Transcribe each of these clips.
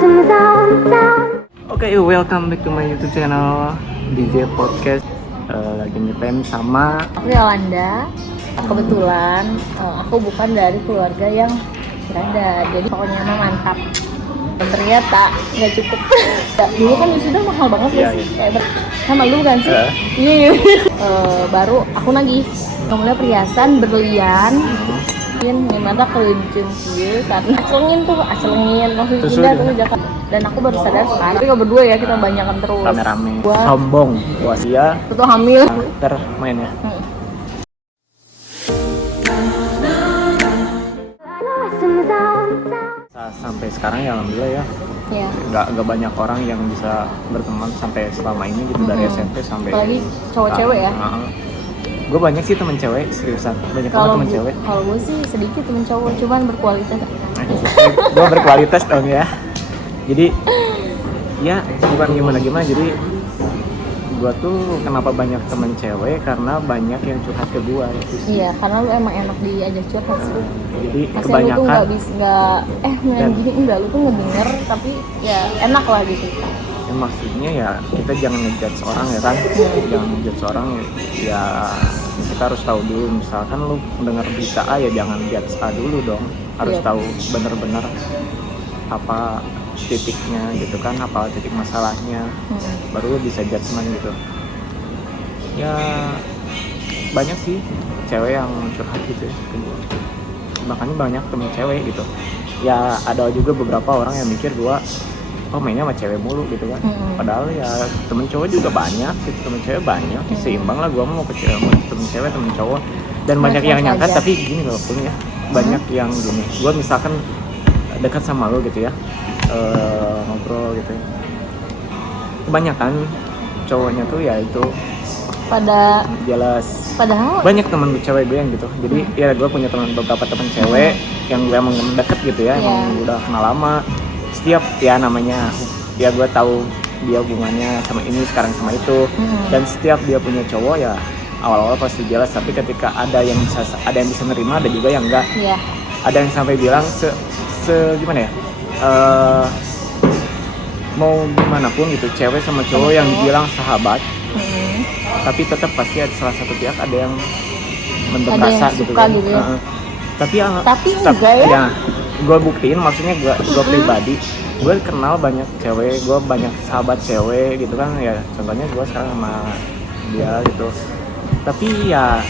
Oke, welcome back to my YouTube channel DJ Podcast. Lagi ngetem sama aku Yolanda. Kebetulan aku bukan dari keluarga yang berada, jadi pokoknya mah mantap. Dan ternyata nggak cukup. Dulu kan sudah mahal banget ya sih. Kayak sama lu kan sih? Iya. Baru aku nagih. Kemudian perhiasan berlian. Gimana kelincin sih? Karena acelengin maksudnya tuh Jakarta. Dan aku baru sadar sekarang. Tapi kalau berdua ya kita banyakan terus. Rame-rame. Sombong. Wasia. Itu hamil. Termain ya. Sampai sekarang ya alhamdulillah ya. Iya. Nggak banyak orang yang bisa berteman sampai selama ini gitu dari SMP sampai. Apalagi cowok-cewek ya. Gue banyak sih temen cewek, seriusan banyak banget temen cewek. Kalau gue sih sedikit temen cowok, cuman berkualitas. Gue berkualitas dong ya. Jadi ya bukan gimana, jadi gue tuh kenapa banyak temen cewek karena banyak yang curhat ke gue gitu. Iya, karena lu emang enak diajak curhat sih. Jadi masih kebanyakan lu tuh gini enggak, lu tuh ngedenger tapi ya enak lah gitu. Ya, maksudnya ya kita jangan ngejudge orang ya kan, jangan ngejudge orang ya kita harus tahu dulu. Misalkan lu mendengar berita A ya jangan judge A dulu dong, harus tahu benar-benar apa titiknya gitu kan, apa titik masalahnya, baru lu bisa judgement gitu. Ya banyak sih cewek yang curhat gitu ya, makanya banyak temen cewek gitu. Ya ada juga beberapa orang yang mikir gua mainnya sama cewek mulu gitu kan. Padahal ya temen cowok juga banyak gitu, temen cewek banyak, seimbang lah. Gua mau ke cewek, temen cewek, temen cowok. Dan banyak yang nyangka, tapi gini loh pun ya, banyak yang gini, gua misalkan dekat sama lo gitu ya, ngobrol gitu ya, kebanyakan cowoknya tuh ya itu pada jelas. Padahal banyak temen cewek gue yang gitu. Jadi ya gue punya beberapa temen cewek yang gue emang deket gitu ya, emang udah kenal lama. Setiap ya namanya ya gue tahu dia hubungannya sama ini sekarang sama itu, dan setiap dia punya cowok ya awal-awal pasti jelas, tapi ketika ada yang bisa nerima, ada juga yang enggak. Ada yang sampai bilang gimana ya, mau gimana pun gitu, cewek sama cowok yang dibilang sahabat, tapi tetap pasti ada salah satu pihak ada yang mendekasa gitu kan. Gitu ya. Tapi enggak ya. Gue buktiin, maksudnya gue pribadi, gue kenal banyak cewek, gue banyak sahabat cewek gitu kan ya. Contohnya gue sekarang sama dia gitu. Tapi ya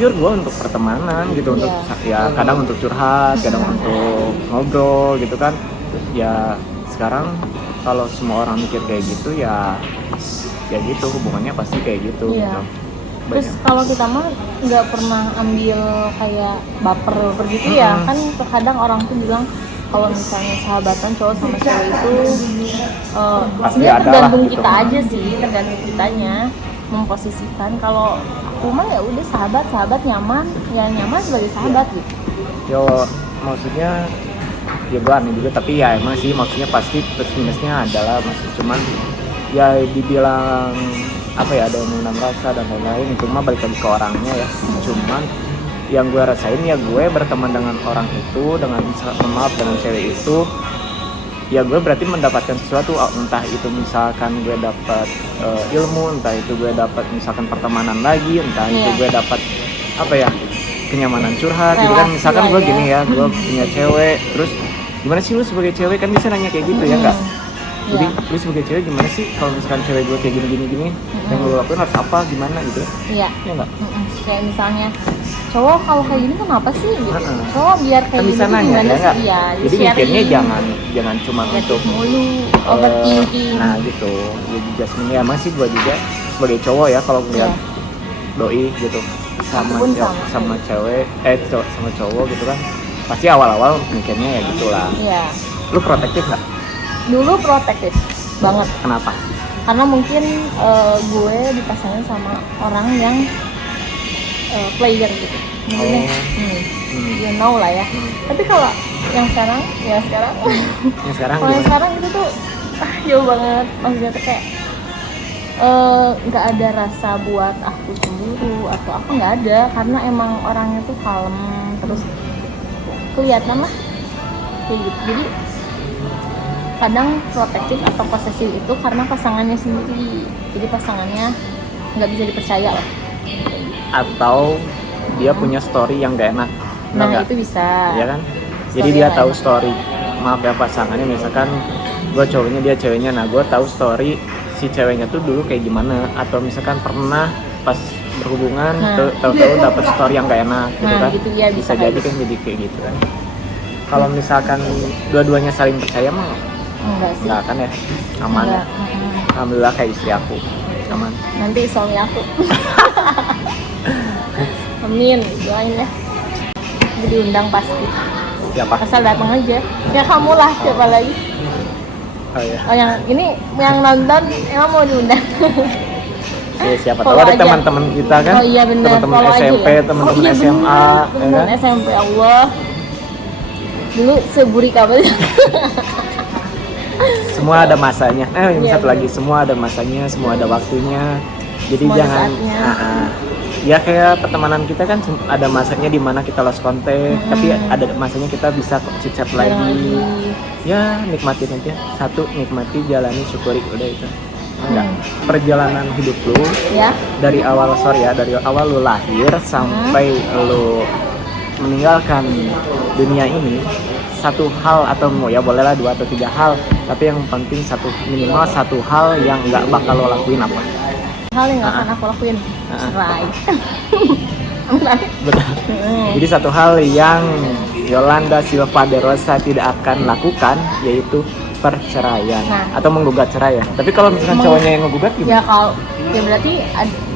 pure gue untuk pertemanan gitu, untuk ya kadang untuk curhat, kadang untuk ngobrol gitu kan. Ya sekarang kalau semua orang mikir kayak gitu ya gitu, hubungannya pasti kayak gitu. Gitu. Terus kalau kita mah nggak pernah ambil kayak baper gitu ya kan. Terkadang orang tuh bilang kalau misalnya sahabatan cowok sama cewek itu maksudnya tergantung gitu. Kita aja sih, tergantung kitanya memposisikan. Kalau aku mah ya udah sahabat nyaman sebagai sahabat gitu. Yo maksudnya ya gue aneh juga, tapi ya emang sih maksudnya pasti plus minusnya adalah masih cuman ya dibilang apa ya, ada yang mengenang rasa dan lain-lain, itu mah balik lagi ke orangnya ya. Cuman yang gue rasain ya, gue berteman dengan orang itu, dengan maaf dengan cewek itu, ya gue berarti mendapatkan sesuatu, entah itu misalkan gue dapat ilmu, entah itu gue dapat misalkan pertemanan lagi, entah itu gue dapat apa ya, kenyamanan curhat gitu kan. Misalkan gue gini ya, gue punya cewek, terus gimana sih lu sebagai cewek, kan bisa nanya kayak gitu ya enggak? Jadi lu sebagai cewek gimana sih kalau misalkan cewek gue kayak gini yang lu lakuin harus apa, gimana gitu? Iya enggak? Kayak misalnya cowok kalau kayak gini kenapa sih gitu? Cowok biar kayak gini gimana ya, sih? Iya, jadi mikirnya jangan cuma untuk mulu overthinking. Nah gitu, jadi Jasmine ya masih gue juga sebagai cowok ya, kalau ngeliat doi gitu sama cewek sama cowok gitu kan, pasti awal-awal mikirnya ya gitulah. Iya. Lu protektif nggak? Dulu protektif banget. Kenapa? Karena mungkin gue dipasangin sama orang yang player gitu. Maksudnya, you know lah ya. Tapi kalau yang sekarang kalau yang sekarang itu tuh jauh banget. Maksudnya tuh kayak nggak ada rasa buat aku cemburu atau apa, nggak ada, karena emang orangnya tuh kalem, terus kelihatan lah kayak gitu. Jadi kadang protektif atau posesif itu karena pasangannya sendiri, jadi pasangannya nggak bisa dipercaya lah. Atau dia punya story yang gak enak. Nah Enggak? itu bisa. Ya kan? Story Jadi dia yang tahu enak. story, maaf ya pasangannya, misalkan gue cowoknya dia ceweknya, nah gue tahu story si ceweknya tuh dulu kayak gimana, atau misalkan pernah pas berhubungan tahu-tahu dapat story yang gak enak gitu Nah, kan. gitu ya, bisa jadi kayak kan jadi kayak gitu kan. Kalau misalkan dua-duanya saling percaya mah Enggak sih. enggak kan ya, aman ya. Enggak. Alhamdulillah kayak istri aku aman. Nanti suami aku. Amin, doain ya. Aku diundang pasti. Siapa? Asal datang aja. Ya kamu lah, siapa lagi? Oh ya. Oh yang ini yang nonton emang mau diundang. Ya, siapa tahu Follow ada aja. teman-teman kita kan, Oh iya benar, teman-teman follow aja SMP, ya. teman-teman Oh iya SMA, ya benar, kan? SMP Allah. Dulu seburik apa sih? Semua ada masanya. Yang Iya, satu iya. lagi, semua ada masanya, semua ada waktunya. Jadi Semua ada jangan, saatnya. ya kayak pertemanan kita kan ada masanya di mana kita lost contact, tapi ada masanya kita bisa chit-chat Bareng lagi. Ya nikmatin aja. Satu, nikmati, jalani, syukuri, udah itu. Enggak. Perjalanan hidup lu Ya. dari awal dari awal lu lahir sampai lu meninggalkan dunia ini, satu hal atau ya bolehlah 2 atau 3 hal, tapi yang penting minimal satu hal yang nggak bakal lo lakuin apa? Hal yang nggak akan aku lakuin. Cerai. Betul. Jadi satu hal yang Yolanda Silva de Rosa tidak akan lakukan yaitu perceraian atau menggugat cerai ya. Tapi kalau misalkan cowoknya yang ngegugat gimana? Ya kalau ya berarti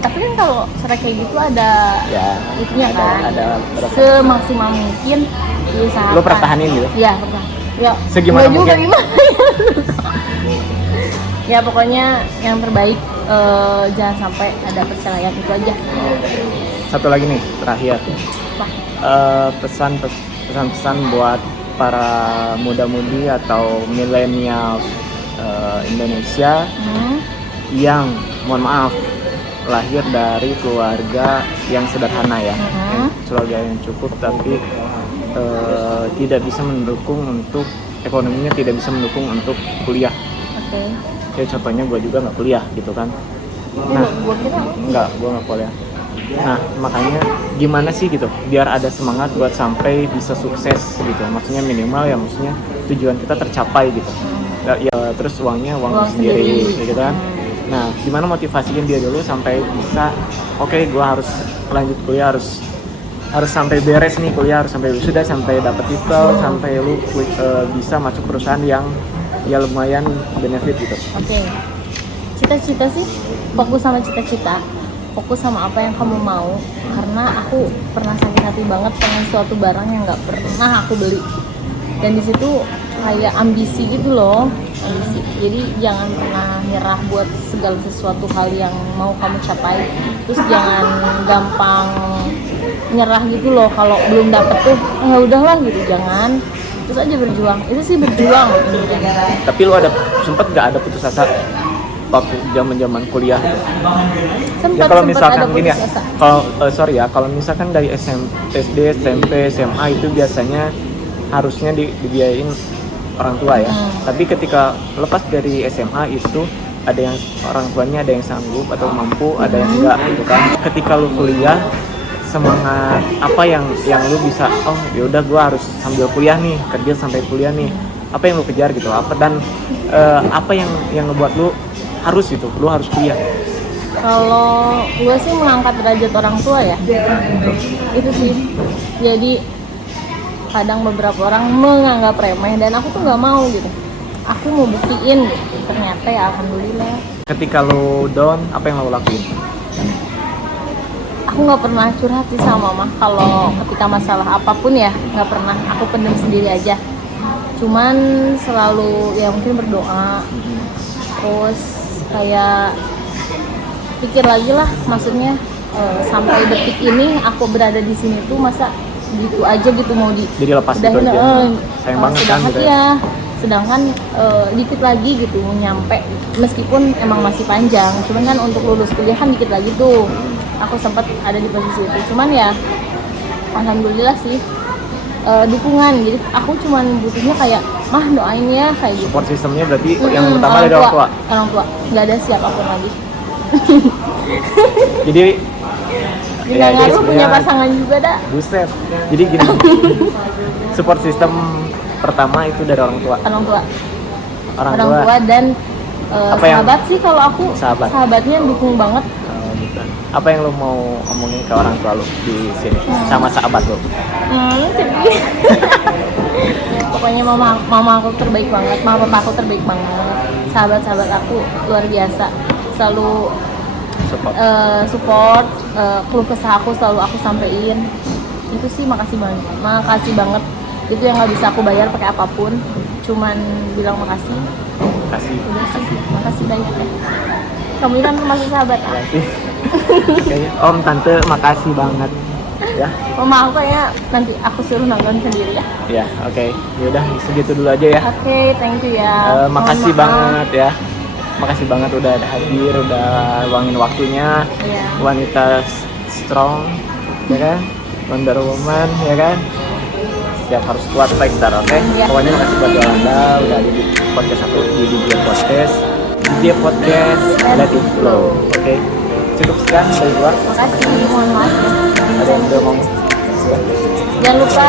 tapi kan kalau cerai kayak gitu ada Ya, itunya kan. ada berapa? Semaksimal mungkin diusahakan. Lo pertahanin gitu? Iya, pertahan. Ya, Segimana nggak juga mungkin? gimana. Ya pokoknya yang terbaik jangan sampai ada perceraian itu aja. Satu lagi nih terakhir. Wah, Pesan-pesan buat para muda-mudi atau milenial Indonesia yang mohon maaf lahir dari keluarga yang sederhana ya, keluarga yang cukup tapi tidak bisa mendukung untuk ekonominya, tidak bisa mendukung untuk kuliah. oke. Kayak contohnya gue juga nggak kuliah gitu kan. Nah, gua kira Gue nggak kuliah. Nah, makanya gimana sih gitu biar ada semangat buat sampai bisa sukses gitu. Maksudnya minimal ya, maksudnya tujuan kita tercapai gitu. Ya terus uang sendiri gitu kan. Nah, gimana motivasiin dia dulu sampai bisa oke, gue harus lanjut kuliah, harus sampai beres nih kuliah, harus sampai sudah sampai dapat titel, sampai lu bisa masuk perusahaan yang ya lumayan benefit gitu. Oke. Cita-cita sih fokus sama cita-cita, fokus sama apa yang kamu mau. Karena aku pernah sakit hati banget pengen suatu barang yang nggak pernah aku beli, dan di situ kayak ambisi gitu loh, ambisi. Jadi jangan pernah nyerah buat segala sesuatu hal yang mau kamu capai. Terus jangan gampang nyerah gitu loh kalau belum dapet tuh ya udahlah gitu, jangan. Terus aja berjuang, itu sih berjuang. Tapi lu sempet nggak ada putus asa waktu zaman kuliah gitu? Ya kalau misalkan gini ya, kalau misalkan dari SD, SMP, SMA itu biasanya harusnya dibiayain orang tua ya. Tapi ketika lepas dari SMA itu ada yang orang tuanya ada yang sanggup atau mampu, ada yang enggak gitu kan. Ketika lu kuliah, semangat apa yang lu bisa, oh ya udah gue harus sambil kuliah nih, kerja sampai kuliah nih, apa yang lu kejar gitu, apa dan apa yang ngebuat lu harus gitu, lu harus kuliah? Kalau gue sih mengangkat derajat orang tua ya, itu sih. Jadi kadang beberapa orang menganggap remeh dan aku tuh nggak mau gitu. Aku mau buktiin gitu. Ternyata ya alhamdulillah. Ketika lu down, apa yang lu lakuin? Aku nggak pernah curhat sih sama mama kalau ketika masalah apapun ya, nggak pernah. Aku pendem sendiri aja. Cuman selalu ya mungkin berdoa, terus kayak pikir lagi lah, maksudnya sampai detik ini aku berada di sini tuh masa gitu aja gitu mau jadi lepas gitu aja. Sayang banget kan sedangkan gitu ya. Sedangkan dikit lagi gitu nyampe, meskipun emang masih panjang, cuman kan untuk lulus kuliah kan dikit lagi tuh. Aku sempat ada di posisi itu, cuman ya alhamdulillah sih dukungan. Jadi aku cuman butuhnya kayak mah doain ya kayak gitu. Support sistemnya berarti yang utama dari orang tua nggak ada siapapun lagi. Jadi Nggak ngaruh punya pasangan juga dah. buset. Jadi gini, support system pertama itu dari orang tua. Orang tua dan Apa yang- sahabat sih kalau aku sahabatnya dukung banget. Gitu. Apa yang lo mau omongin ke orang tua lo di sini sama sahabat lo? Sedih. Pokoknya mama aku terbaik banget, mama papa aku terbaik banget, sahabat aku luar biasa, selalu support, keluh kesah aku selalu aku sampein. Itu sih makasih banget. Itu yang nggak bisa aku bayar pakai apapun, cuman bilang makasih. Udah sih, makasih banyak ya. Kamu kan termasuk sahabat. Makasih. Om, tante, makasih banget. Ya. Mama aku kayaknya nanti aku suruh nonton sendiri ya. Ya, oke. Yaudah, segitu dulu aja ya. Oke, thank you ya. Makasih Mohon maaf. banget ya. Makasih banget udah ada hadir, udah luangin waktunya. Iya. Wanita strong, ya kan? Wonder Woman, ya kan? Siap harus kuat fighter, oke? Iya. Pokoknya makasih buat Yolanda udah ada di podcast aku di DJ Podcast. DJ Podcast, let it flow, oke? Cukup sekian dari gua. Makasih, mohon maaf ya. Ada yang udah ngomong? Jangan lupa